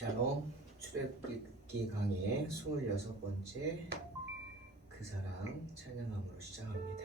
샬롬 출애굽기 강의 26번째 그 사랑 찬양함으로 시작합니다.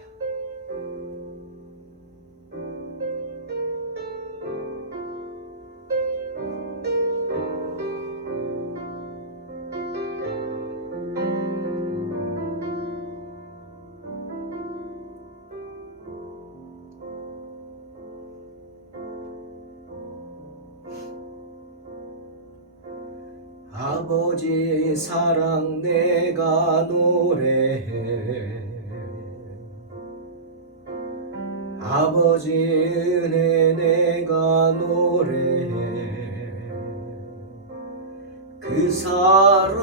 아버지 사랑 내가 노래해, 아버지 은혜 내가 노래해. 그 사랑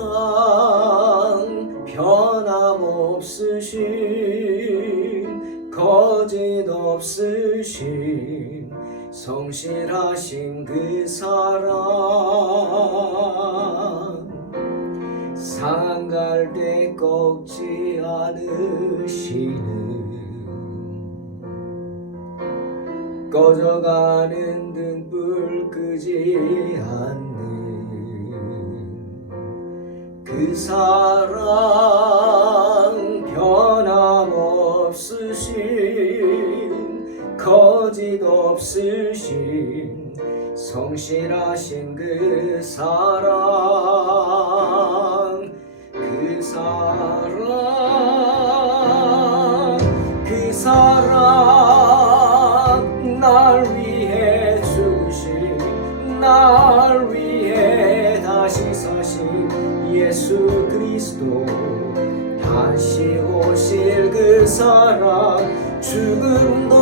변함없으신 거짓 없으신 성실하신 그 사랑, 상할 때 꺾지 않으시는, 꺼져가는 등불 끄지 않는 그 사랑, 변함없으신 거짓 없으신 성실하신 그 사랑, 그 사랑, 그 사랑, 날 위해 주신, 날 위해 다시 사신 예수 그리스도, 다시 오실 그 사랑, 죽음도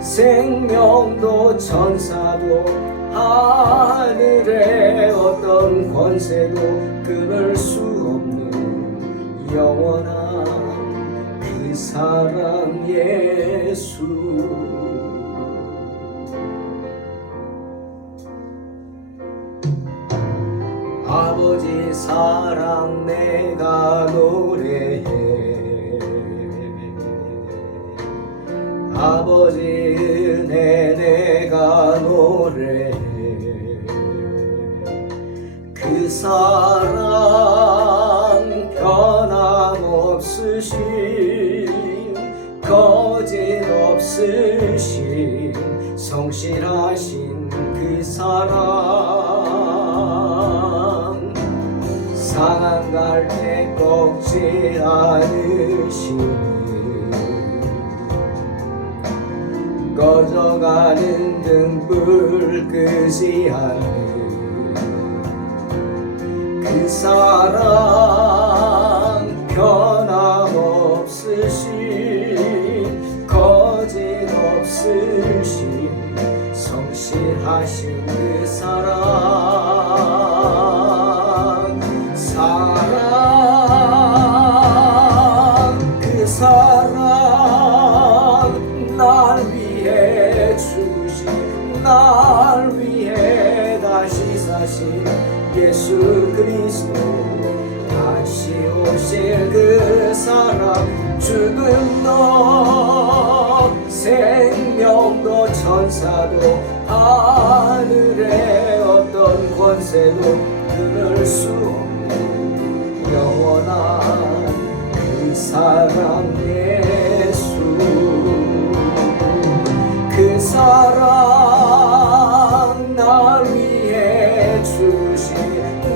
생명도 천사도 하늘의 어떤 권세도 끊을 수 없는 영원한 그 사랑 예수. 아버지 사랑 내가 노래해, 아버지 은혜 내가 노래해. 그 사랑 변함없으신 거짓 없으신 성실하신 그 사랑, 상한 갈 때 꺾지 않으시는, 꺼져가는 등불 끄지 않는 그 사랑, 변함없으신 거짓 없으신 성실하신 그 사랑, 사랑, 그 사랑, 날 위해 주신, 날 위해 다시 사신 예수 그리스도, 다시 오실 그 사랑, 죽음도 생명도 천사도 하늘의 어떤 권세도 끊을 수 없는 영원한 그 사랑 예수. 그 사랑, 날 위해 주신,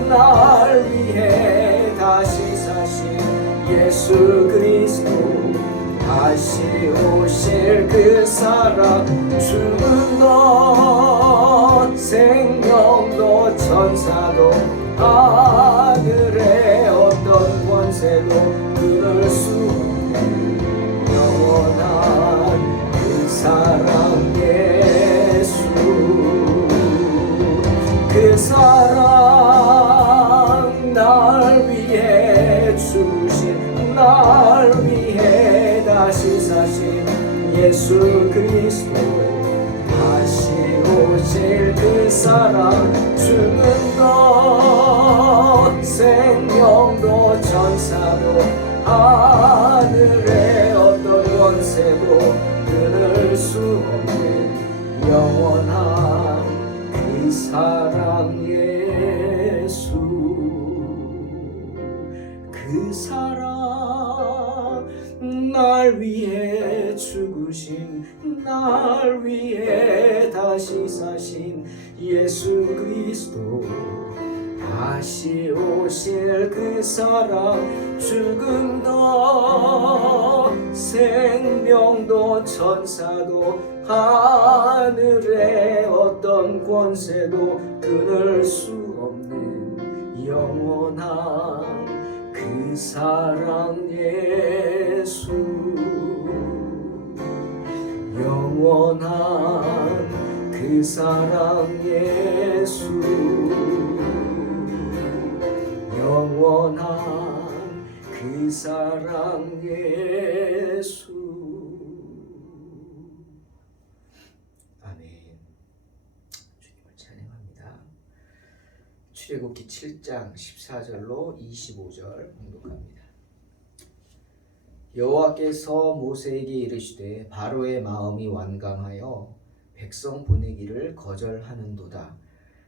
날 위해 다시 사신 예수 그리스도, 다시 오실 그 사랑, 죽음도 생명도 천사도 하늘의 어떤 권세도 끊을 수 없는 영원한 그 사랑 예수. 그 사랑, 날 위해 주신, 날 위해 다시 사신 예수 그리스도, 다시 오실 그 사랑, 죽음도 생명도 천사도 하늘의 어떤 권세도 끊을 수 없는 영원한 그 사랑 사랑 예수 그 사랑 날 위해 죽으신 날 위해 다시 사신 예수 그리스도 다시 오실 그 사랑 죽음도 생명도 천사도 하늘의 어떤 권세도 끊을 수 없는 영원한 그 사랑 예수 영원한 그 사랑 예수 영원한 그 사랑 예수. 아멘. 주님을 찬양합니다. 출애굽기 7장 14절로 25절 봉독합니다. 여호와께서 모세에게 이르시되 바로의 마음이 완강하여 백성 보내기를 거절하는도다.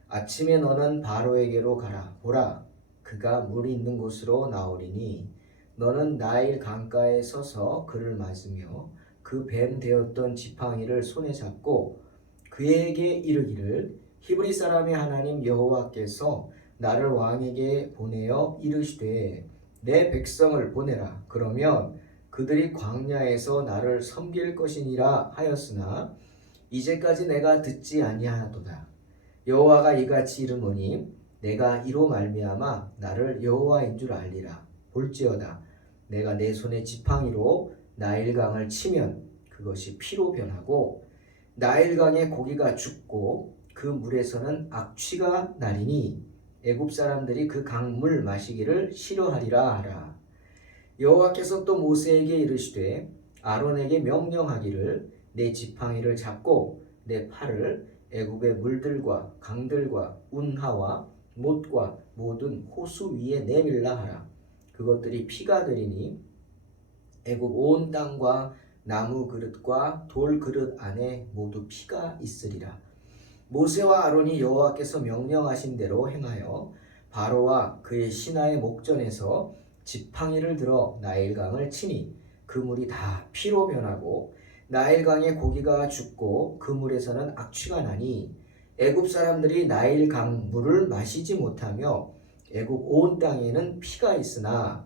아침에 너는 바로에게로 가라. 보라, 그가 물이 있는 곳으로 나오리니 너는 나일 강가에 서서 그를 맞으며 그 뱀 되었던 지팡이를 손에 잡고 그에게 이르기를 히브리 사람의 하나님 여호와께서 나를 왕에게 보내어 이르시되 내 백성을 보내라. 그러면 그들이 광야에서 나를 섬길 것이니라 하였으나 이제까지 내가 듣지 아니하도다. 여호와가 이같이 이르노니 내가 이로 말미암아 나를 여호와인 줄 알리라. 볼지어다 내가 내 손에 지팡이로 나일강을 치면 그것이 피로 변하고 나일강의 고기가 죽고 그 물에서는 악취가 나리니 애굽 사람들이 그 강물 마시기를 싫어하리라 하라. 여호와께서 또 모세에게 이르시되 아론에게 명령하기를 내 지팡이를 잡고 내 팔을 애굽의 물들과 강들과 운하와 못과 모든 호수 위에 내밀라 하라. 그것들이 피가 되리니 애굽 온 땅과 나무 그릇과 돌 그릇 안에 모두 피가 있으리라. 모세와 아론이 여호와께서 명령하신 대로 행하여 바로와 그의 신하의 목전에서 지팡이를 들어 나일강을 치니 그 물이 다 피로 변하고 나일강의 고기가 죽고 그 물에서는 악취가 나니 애굽 사람들이 나일강 물을 마시지 못하며 애굽 온 땅에는 피가 있으나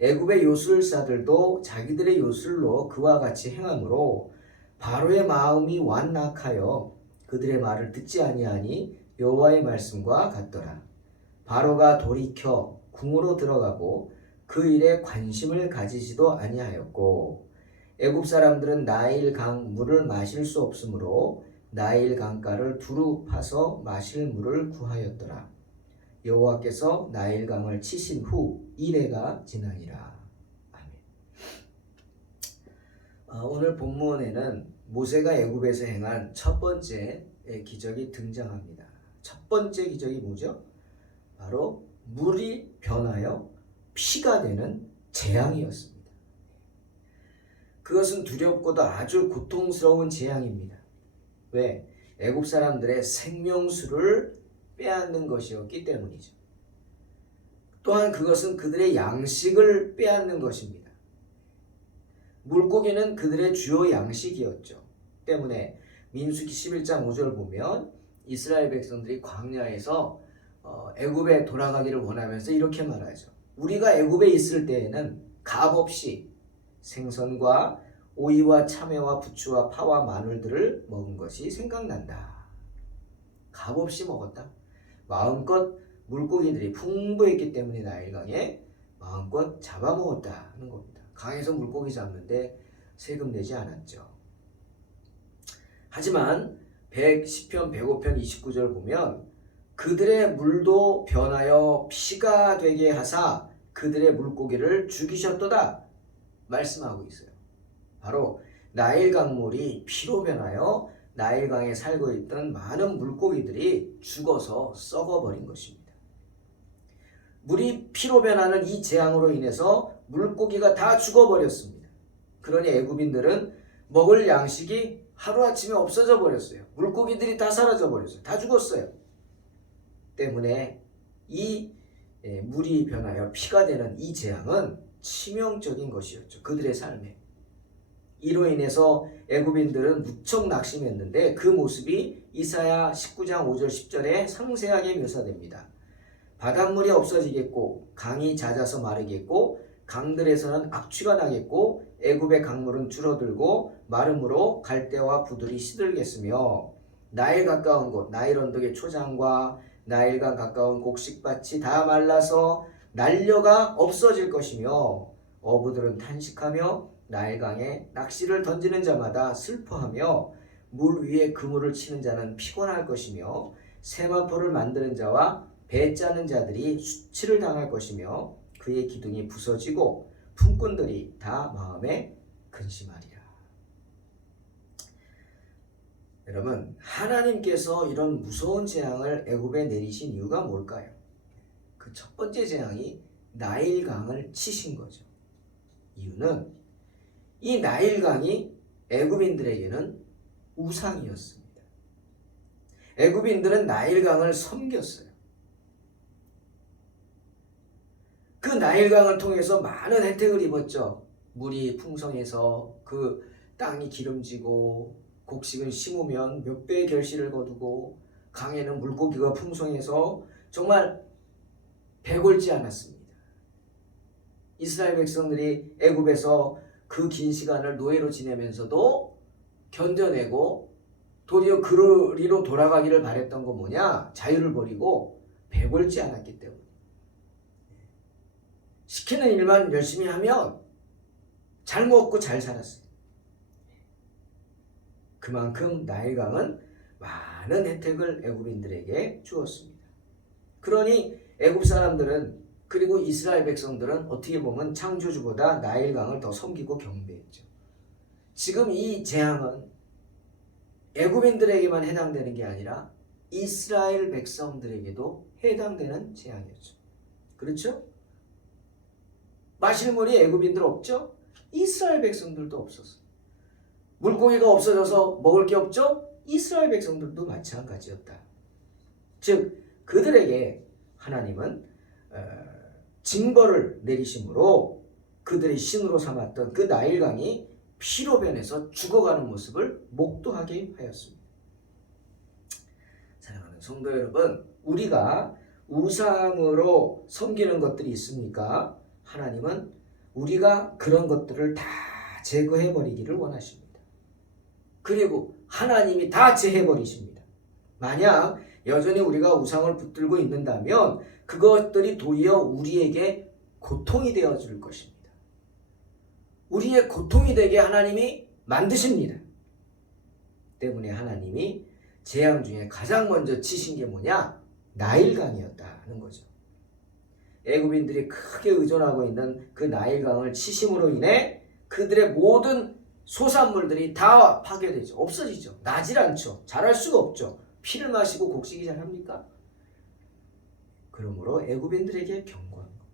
애굽의 요술사들도 자기들의 요술로 그와 같이 행하므로 바로의 마음이 완악하여 그들의 말을 듣지 아니하니 여호와의 말씀과 같더라. 바로가 돌이켜 궁으로 들어가고 그 일에 관심을 가지지도 아니하였고 애굽 사람들은 나일강 물을 마실 수 없으므로 나일 강가를 두루 파서 마실 물을 구하였더라. 여호와께서 나일강을 치신 후 이레가 지나니라. 아멘. 오늘 본문에는 모세가 애굽에서 행한 첫 번째 기적이 등장합니다. 첫 번째 기적이 뭐죠? 바로 물이 변하여 피가 되는 재앙이었습니다. 그것은 두렵고도 아주 고통스러운 재앙입니다. 왜? 애굽 사람들의 생명수를 빼앗는 것이었기 때문이죠. 또한 그것은 그들의 양식을 빼앗는 것입니다. 물고기는 그들의 주요 양식이었죠. 때문에 민수기 11장 5절 보면 이스라엘 백성들이 광야에서 애굽에 돌아가기를 원하면서 이렇게 말하죠. 우리가 애굽에 있을 때에는 값없이 생선과 오이와 참외와 부추와 파와 마늘들을 먹은 것이 생각난다. 값없이 먹었다. 마음껏 물고기들이 풍부했기 때문에 나일강에 마음껏 잡아먹었다 하는 겁니다. 강에서 물고기 잡는데 세금 내지 않았죠. 하지만 110편, 105편, 29절 보면 그들의 물도 변하여 피가 되게 하사 그들의 물고기를 죽이셨도다 말씀하고 있어요. 바로 나일강물이 피로 변하여 나일강에 살고 있던 많은 물고기들이 죽어서 썩어버린 것입니다. 물이 피로 변하는 이 재앙으로 인해서 물고기가 다 죽어버렸습니다. 그러니 애굽인들은 먹을 양식이 하루아침에 없어져 버렸어요. 물고기들이 다 사라져 버렸어요. 다 죽었어요. 때문에 이 물이 변하여 피가 되는 이 재앙은 치명적인 것이었죠. 그들의 삶에. 이로 인해서 애굽인들은 무척 낙심했는데 그 모습이 이사야 19장 5절 10절에 상세하게 묘사됩니다. 바닷물이 없어지겠고 강이 잦아서 마르겠고 강들에서는 악취가 나겠고 애굽의 강물은 줄어들고 마름으로 갈대와 부들이 시들겠으며 나일 가까운 곳 나일 언덕의 초장과 나일강 가까운 곡식밭이 다 말라서 난려가 없어질 것이며 어부들은 탄식하며 나일강에 낚시를 던지는 자마다 슬퍼하며 물 위에 그물을 치는 자는 피곤할 것이며 세마포를 만드는 자와 배 짜는 자들이 수치를 당할 것이며 그의 기둥이 부서지고 품꾼들이 다 마음에 근심하리라. 여러분, 하나님께서 이런 무서운 재앙을 애굽에 내리신 이유가 뭘까요? 그 첫 번째 재앙이 나일강을 치신 거죠. 이유는 이 나일강이 애굽인들에게는 우상이었습니다. 애굽인들은 나일강을 섬겼어요. 그 나일강을 통해서 많은 혜택을 입었죠. 물이 풍성해서 그 땅이 기름지고 곡식을 심으면 몇 배의 결실을 거두고 강에는 물고기가 풍성해서 정말 배골지 않았습니다. 이스라엘 백성들이 애굽에서 그 긴 시간을 노예로 지내면서도 견뎌내고 도리어 그리로 돌아가기를 바랬던 건 뭐냐? 자유를 버리고 배골지 않았기 때문에. 시키는 일만 열심히 하면 잘 먹고 잘 살았어요. 그만큼 나일강은 많은 혜택을 애굽인들에게 주었습니다. 그러니 애굽 사람들은 그리고 이스라엘 백성들은 어떻게 보면 창조주보다 나일강을 더 섬기고 경배했죠. 지금 이 재앙은 애굽인들에게만 해당되는 게 아니라 이스라엘 백성들에게도 해당되는 재앙이었죠. 그렇죠? 마실 물이 애굽인들 없죠? 이스라엘 백성들도 없었어요. 물고기가 없어져서 먹을 게 없죠? 이스라엘 백성들도 마찬가지였다. 즉 그들에게 하나님은 징벌을 내리심으로 그들의 신으로 삼았던 그 나일강이 피로 변해서 죽어가는 모습을 목도하게 하였습니다. 사랑하는 성도 여러분, 우리가 우상으로 섬기는 것들이 있습니까? 하나님은 우리가 그런 것들을 다 제거해버리기를 원하십니다. 그리고 하나님이 다 제해버리십니다. 만약 여전히 우리가 우상을 붙들고 있는다면 그것들이 도리어 우리에게 고통이 되어줄 것입니다. 우리의 고통이 되게 하나님이 만드십니다. 때문에 하나님이 재앙 중에 가장 먼저 치신 게 뭐냐? 나일강이었다는 거죠. 애굽인들이 크게 의존하고 있는 그 나일강을 치심으로 인해 그들의 모든 소산물들이 다 파괴되죠. 없어지죠. 나질 않죠. 자랄 수가 없죠. 피를 마시고 곡식이 자랍니까? 그러므로 애굽인들에게 경고한 겁니다.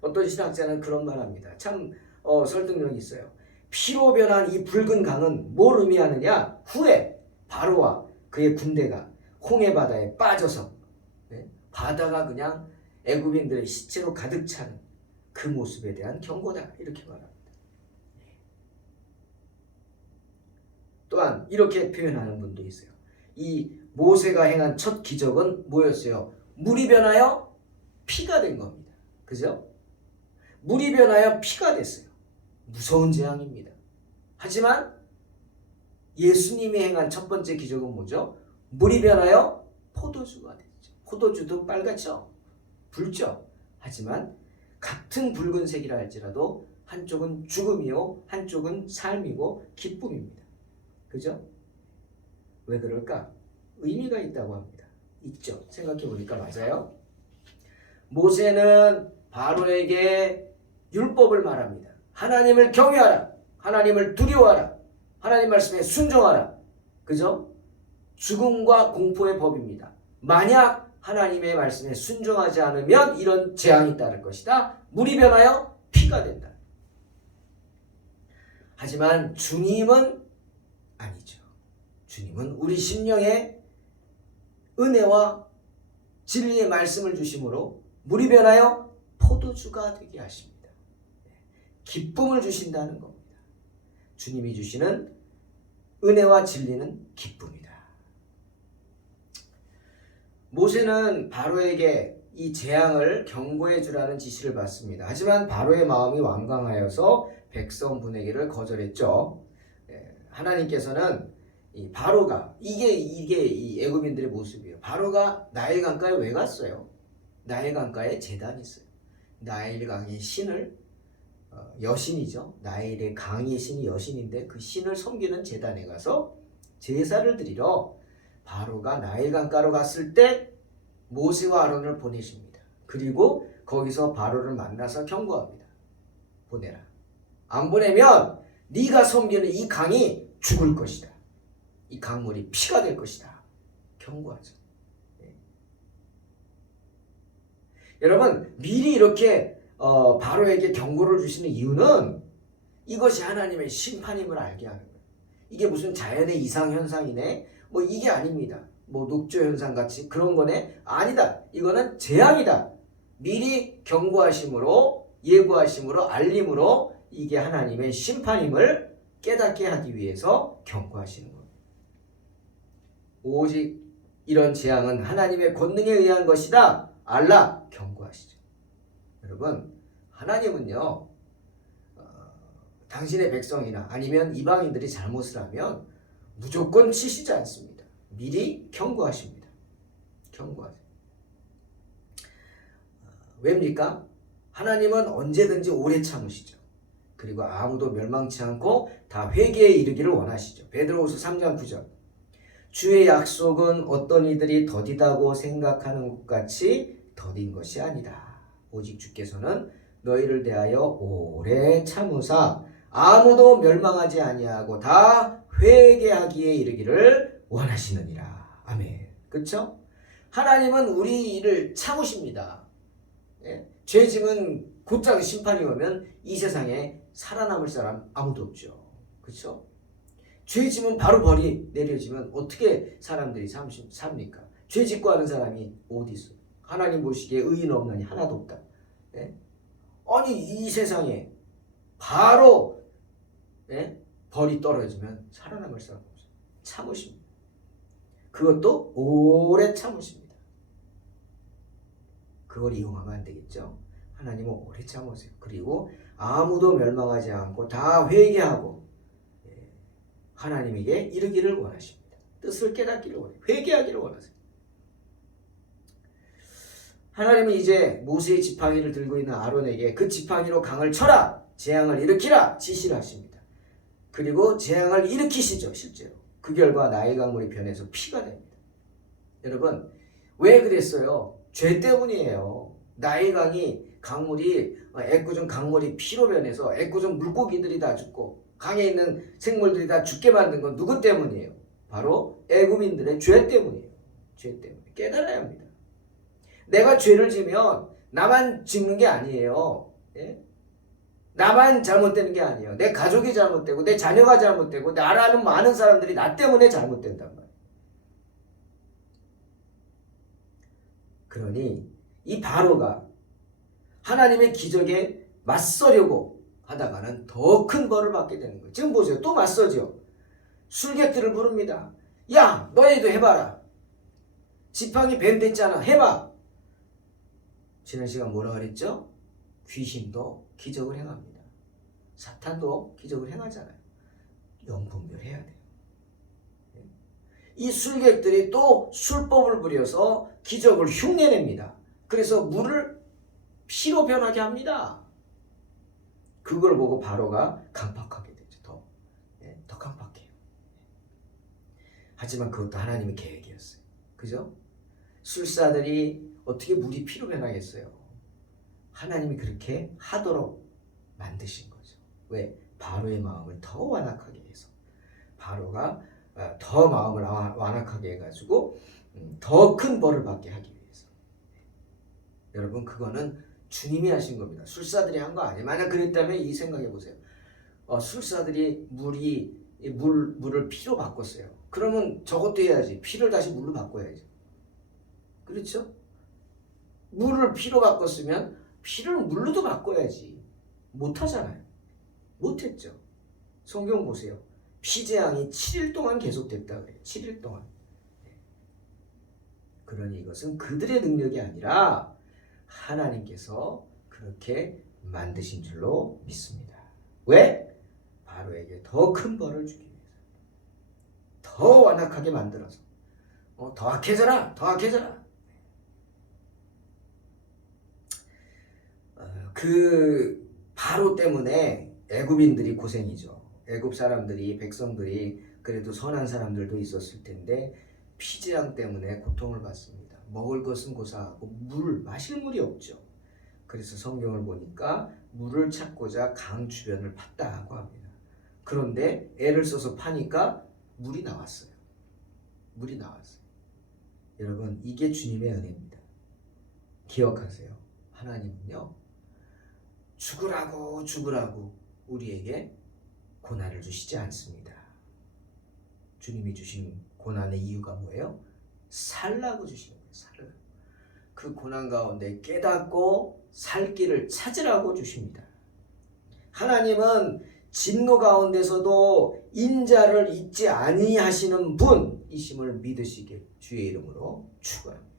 어떤 신학자는 그런 말 합니다. 참 설득력이 있어요. 피로 변한 이 붉은 강은 뭘 의미하느냐? 후에 바로와 그의 군대가 홍해 바다에 빠져서 바다가 그냥 애굽인들의 시체로 가득 차는 그 모습에 대한 경고다. 이렇게 말합니다. 또한 이렇게 표현하는 분도 있어요. 이 모세가 행한 첫 기적은 뭐였어요? 물이 변하여 피가 된 겁니다. 그죠? 물이 변하여 피가 됐어요. 무서운 재앙입니다. 하지만 예수님이 행한 첫 번째 기적은 뭐죠? 물이 변하여 포도주가 됐죠. 포도주도 빨갛죠? 붉죠? 하지만 같은 붉은색이라 할지라도 한쪽은 죽음이요 한쪽은 삶이고 기쁨입니다. 그죠? 왜 그럴까? 의미가 있다고 합니다. 있죠? 생각해 보니까 맞아요. 모세는 바로에게 율법을 말합니다. 하나님을 경외하라. 하나님을 두려워하라. 하나님 말씀에 순종하라. 그죠? 죽음과 공포의 법입니다. 만약 하나님의 말씀에 순종하지 않으면 이런 재앙이 따를 것이다. 물이 변하여 피가 된다. 하지만 주님은 아니죠. 주님은 우리 심령에 은혜와 진리의 말씀을 주심으로 물이 변하여 포도주가 되게 하십니다. 기쁨을 주신다는 겁니다. 주님이 주시는 은혜와 진리는 기쁨이다. 모세는 바로에게 이 재앙을 경고해 주라는 지시를 받습니다. 하지만 바로의 마음이 완강하여서 백성 보내기를 거절했죠. 하나님께서는 이 바로가 이게 이 애굽인들의 모습이에요. 바로가 나일 강가에 왜 갔어요? 나일 강가에 제단이 있어요. 나일 강의 신을 여신이죠. 나일의 강의 신이 여신인데 그 신을 섬기는 제단에 가서 제사를 드리러 바로가 나일 강가로 갔을 때 모세와 아론을 보내십니다. 그리고 거기서 바로를 만나서 경고합니다. 보내라. 안 보내면 네가 섬기는 이 강이 죽을 것이다. 이 강물이 피가 될 것이다. 경고하죠. 네. 여러분 미리 이렇게 바로에게 경고를 주시는 이유는 이것이 하나님의 심판임을 알게 하는 거예요. 이게 무슨 자연의 이상현상이네 뭐 이게 아닙니다. 뭐 녹조현상 같이 그런 거네 아니다. 이거는 재앙이다. 미리 경고하심으로 예고하심으로 알림으로 이게 하나님의 심판임을 깨닫게 하기 위해서 경고하시는 겁니다. 오직 이런 재앙은 하나님의 권능에 의한 것이다. 알라 경고하시죠. 여러분 하나님은요 당신의 백성이나 아니면 이방인들이 잘못을 하면 무조건 치시지 않습니다. 미리 경고하십니다. 경고하세요. 왜입니까? 하나님은 언제든지 오래 참으시죠. 그리고 아무도 멸망치 않고 다 회개에 이르기를 원하시죠. 베드로후서 3장 9절. 주의 약속은 어떤 이들이 더디다고 생각하는 것 같이 더딘 것이 아니다. 오직 주께서는 너희를 대하여 오래 참으사 아무도 멸망하지 아니하고 다 회개하기에 이르기를 원하시느니라. 아멘. 그렇죠? 하나님은 우리를 참으십니다. 예? 죄 지면 곧장 심판이 오면 이 세상에 살아남을 사람 아무도 없죠. 그렇죠? 죄 지면 바로 벌이 내려지면 어떻게 사람들이 삽니까? 죄 짓고 하는 사람이 어디 있어요? 하나님 보시기에 의인 없나니 하나도 없다. 예? 아니 이 세상에 바로 예? 벌이 떨어지면 살아남을 사람 없어요. 참으십니다. 그것도 오래 참으십니다. 그걸 이용하면 안 되겠죠. 하나님은 오래 참으세요. 그리고 아무도 멸망하지 않고 다 회개하고 하나님에게 이르기를 원하십니다. 뜻을 깨닫기를 원해요. 회개하기를 원하세요. 하나님은 이제 모세의 지팡이를 들고 있는 아론에게 그 지팡이로 강을 쳐라! 재앙을 일으키라! 지시를 하십니다. 그리고 재앙을 일으키시죠. 실제로. 그 결과 나일 강물이 변해서 피가 됩니다. 여러분 왜 그랬어요? 죄 때문이에요. 나일 강물이 애꿎은 강물이 피로 변해서 애꿎은 물고기들이 다 죽고 강에 있는 생물들이 다 죽게 만든 건 누구 때문이에요? 바로 애굽인들의 죄 때문이에요. 죄 때문에. 깨달아야 합니다. 내가 죄를 지면 나만 짓는 게 아니에요. 예? 나만 잘못되는 게 아니에요. 내 가족이 잘못되고 내 자녀가 잘못되고 나라는 많은 사람들이 나 때문에 잘못된단 말이에요. 그러니 이 바로가 하나님의 기적에 맞서려고 하다가는 더 큰 벌을 받게 되는 거예요. 지금 보세요. 또 맞서죠. 술객들을 부릅니다. 야 너희도 해봐라. 지팡이 뱀 됐잖아. 해봐. 지난 시간 뭐라 그랬죠? 귀신도 기적을 행합니다. 사탄도 기적을 행하잖아요. 영분별해야 돼요. 이 술객들이 또 술법을 부려서 기적을 흉내냅니다. 그래서 물을 피로 변하게 합니다. 그걸 보고 바로가 강팍하게 되죠. 더 강팍해요. 하지만 그것도 하나님의 계획이었어요. 그죠? 술사들이 어떻게 물이 피로 변하겠어요? 하나님이 그렇게 하도록 만드신 거죠. 왜? 바로의 마음을 더 완악하게 해서 바로가 더 마음을 완악하게 해가지고 더 큰 벌을 받게 하기 위해서. 여러분 그거는 주님이 하신 겁니다. 술사들이 한 거 아니에요. 만약 그랬다면 이 생각해 보세요. 술사들이 물을 피로 바꿨어요. 그러면 저것도 해야지. 피를 다시 물로 바꿔야지. 그렇죠? 물을 피로 바꿨으면 피를 물로도 바꿔야지. 못하잖아요. 못했죠. 성경 보세요. 피재앙이 7일 동안 계속됐다 그래요. 7일 동안. 그러니 이것은 그들의 능력이 아니라 하나님께서 그렇게 만드신 줄로 믿습니다. 왜? 바로에게 더 큰 벌을 주기 위해서. 더 완악하게 만들어서. 더 악해져라. 더 악해져라. 그 바로 때문에 애굽인들이 고생이죠. 애굽 사람들이, 백성들이 그래도 선한 사람들도 있었을 텐데 피재앙 때문에 고통을 받습니다. 먹을 것은 고사하고 마실 물이 없죠. 그래서 성경을 보니까 물을 찾고자 강 주변을 팠다고 합니다. 그런데 애를 써서 파니까 물이 나왔어요. 물이 나왔어요. 여러분, 이게 주님의 은혜입니다. 기억하세요. 하나님은요, 죽으라고 우리에게 고난을 주시지 않습니다. 주님이 주신 고난의 이유가 뭐예요? 살라고 주시는 거예요. 살라고. 그 고난 가운데 깨닫고 살 길을 찾으라고 주십니다. 하나님은 진노 가운데서도 인자를 잊지 아니하시는 분이심을 믿으시길 주의 이름으로 축원합니다.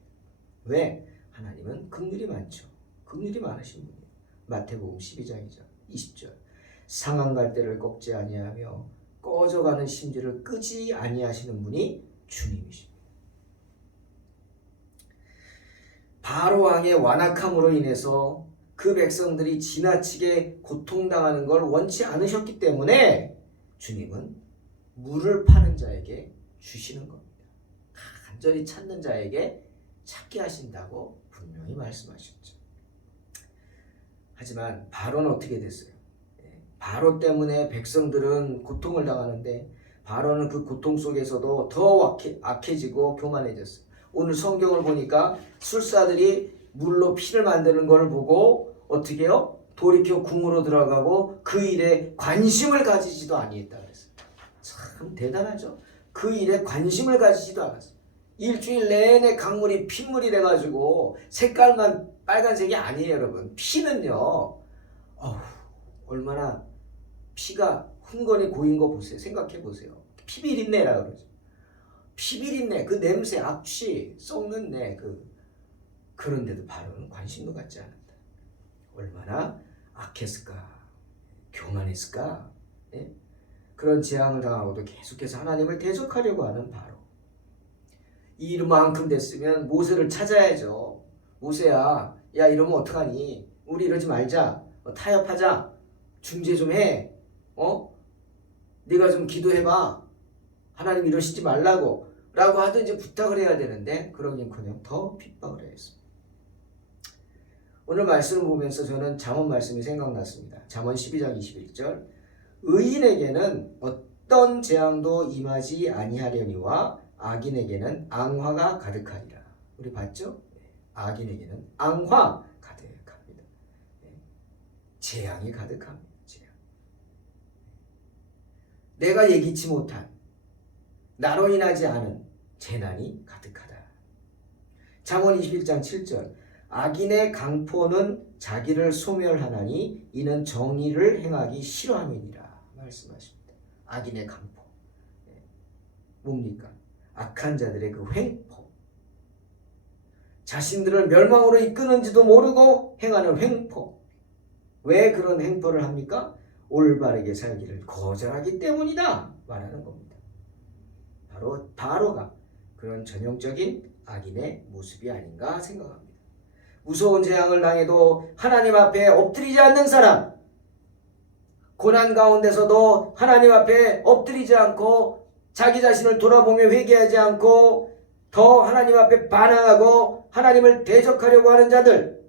왜? 하나님은 긍휼이 많죠. 긍휼이 많으신 분이에요. 마태복음 12장이죠. 20절. 상한 갈대를 꺾지 아니하며 꺼져가는 심지를 끄지 아니하시는 분이 주님이십니다. 바로 왕의 완악함으로 인해서 그 백성들이 지나치게 고통당하는 걸 원치 않으셨기 때문에 주님은 물을 파는 자에게 주시는 겁니다. 간절히 찾는 자에게 찾게 하신다고 분명히 말씀하셨죠. 하지만 바로는 어떻게 됐어요? 바로 때문에 백성들은 고통을 당하는데 바로는 그 고통 속에서도 더 악해지고 교만해졌어요. 오늘 성경을 보니까 술사들이 물로 피를 만드는 걸 보고 어떻게 해요? 돌이켜 궁으로 들어가고 그 일에 관심을 가지지도 아니했다 그랬어요. 참 대단하죠? 그 일에 관심을 가지지도 않았어요. 일주일 내내 강물이 핏물이 돼가지고 색깔만 빨간색이 아니에요, 여러분. 피는요, 얼마나 피가 흥건히 고인 거 보세요. 생각해 보세요. 피비린내라 그러죠. 피비린내, 그 냄새, 악취, 썩는 내, 그런데도 바로는 관심도 갖지 않았다. 얼마나 악했을까, 교만했을까. 예? 그런 재앙을 당하고도 계속해서 하나님을 대적하려고 하는 바로. 이 이름만큼 됐으면 모세를 찾아야죠. 모세야, 야 이러면 어떡하니? 우리 이러지 말자. 타협하자. 중재 좀 해. 네가 좀 기도해봐. 하나님 이러시지 말라고 라고 하든지 부탁을 해야 되는데 그러긴커녕 더 핍박을 했습니다. 오늘 말씀을 보면서 저는 잠언 말씀이 생각났습니다. 잠언 12장 21절. 의인에게는 어떤 재앙도 임하지 아니하려니와 악인에게는 앙화가 가득하리라. 우리 봤죠? 악인에게는 앙화 가득합니다. 재앙이 가득합니다. 재앙. 내가 예기치 못한 나로 인하지 않은 재난이 가득하다. 잠언 21장 7절. 악인의 강포는 자기를 소멸하나니 이는 정의를 행하기 싫어함이니라 말씀하십니다. 악인의 강포. 뭡니까? 악한 자들의 그 횡포. 자신들을 멸망으로 이끄는지도 모르고 행하는 횡포. 왜 그런 횡포를 합니까? 올바르게 살기를 거절하기 때문이다 말하는 겁니다. 바로 바로가 그런 전형적인 악인의 모습이 아닌가 생각합니다. 무서운 재앙을 당해도 하나님 앞에 엎드리지 않는 사람, 고난 가운데서도 하나님 앞에 엎드리지 않고 자기 자신을 돌아보며 회개하지 않고 더 하나님 앞에 반항하고 하나님을 대적하려고 하는 자들,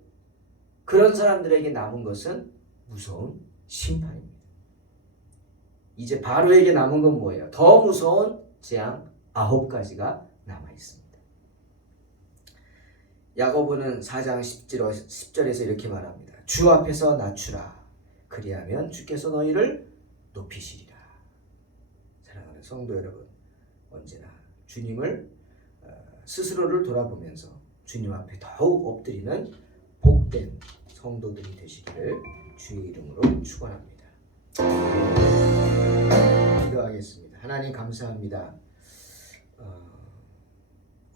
그런 사람들에게 남은 것은 무서운 심판입니다. 이제 바로에게 남은 건 뭐예요? 더 무서운 재앙 9가지가 남아 있습니다. 야고보는 4장 10절에서 이렇게 말합니다. 주 앞에서 낮추라. 그리하면 주께서 너희를 높이시리라. 사랑하는 성도 여러분, 언제나 주님을 스스로를 돌아보면서 주님 앞에 더욱 엎드리는 복된 성도들이 되시기를 주의 이름으로 축원합니다. 기도하겠습니다. 하나님 감사합니다.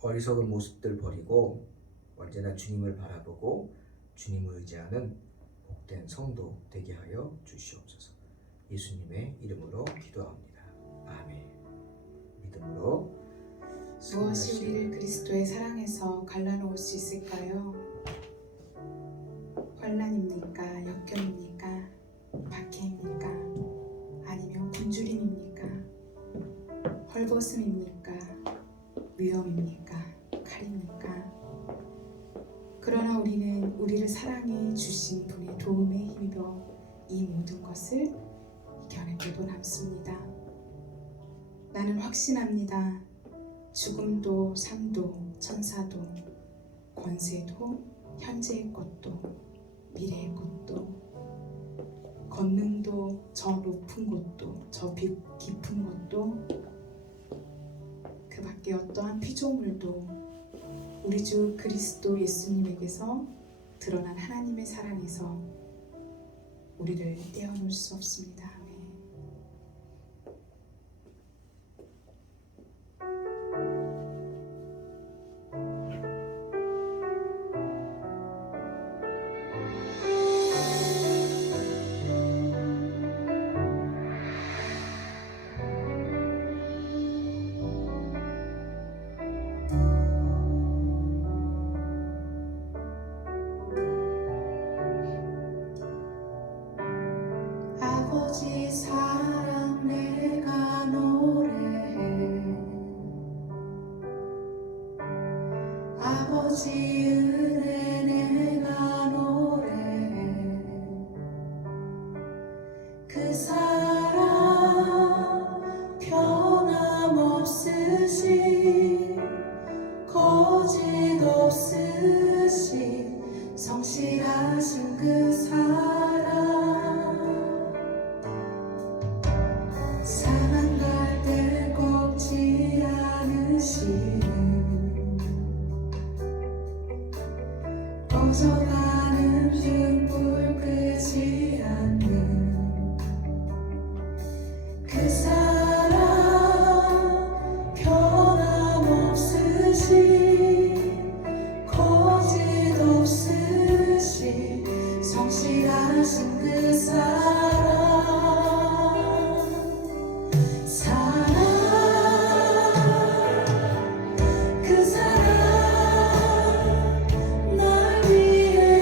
어리석은 모습들 버리고 언제나 주님을 바라보고 주님을 의지하는 복된 성도 되게 하여 주시옵소서. 예수님의 이름으로 기도합니다. 아멘. 믿음으로 무엇이 우리를 그리스도의 사랑에서 갈라놓을 수 있을까요? 환난입니까? 역경입니까? 박해입니까? 아니면 굶주림입니까? 헐벗음입니까? 위험입니까? 칼입니까? 그러나 우리는 우리를 사랑해 주신 분의 도움에 힘입어 이 모든 것을 이겨내고도 남습니다. 나는 확신합니다. 죽음도 삶도 천사도 권세도 현재의 것도 미래의 것도 권능도 저 높은 곳도 저 깊은 곳도 그 밖에 어떠한 피조물도 우리 주 그리스도 예수님에게서 드러난 하나님의 사랑에서 우리를 떼어놓을 수 없습니다. 아멘. 아버지 사랑 내가 노래해 아버지 은혜 내가 노래해 그 사랑 변함없으신 거짓 없으신 성실하신 그 사랑 사랑할 때 꺾지 않으시는 꺼져가는 등불 끄지 않는 그 사랑 변함없으신 거짓 없으신 성실하신 그 사랑 그 사랑 날 위해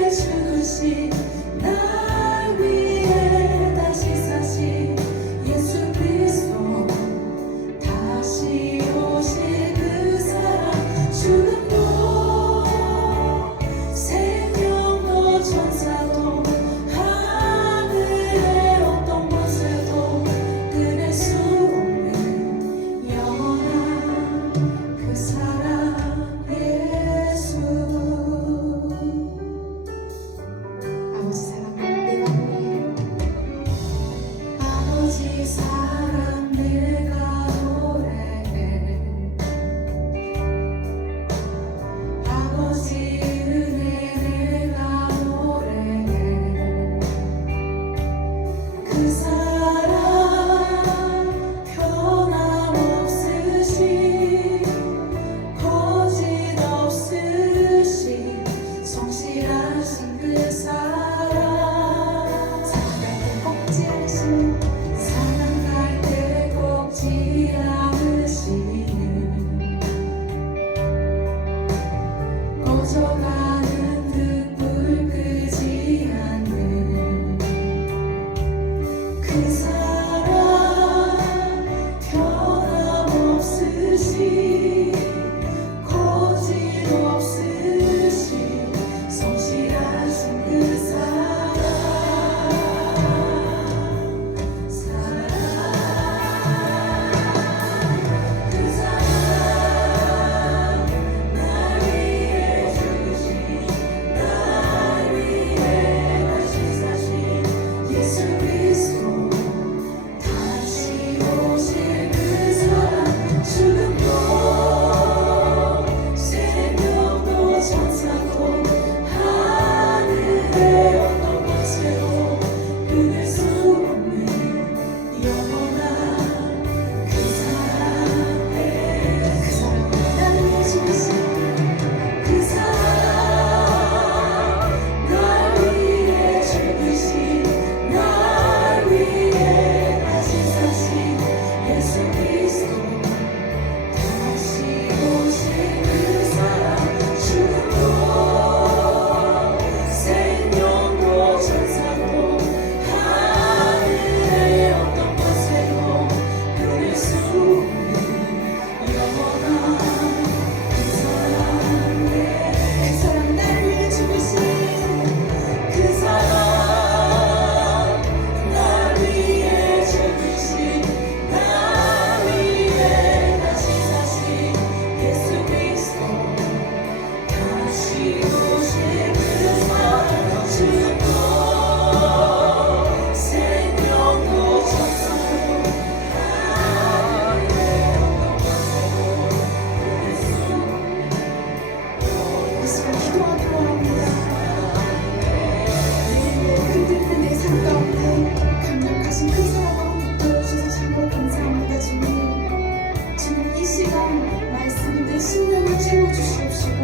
우리의 심령을 채워주시옵시고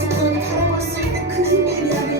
특별히 바라볼 수 있는 그 힘의 량을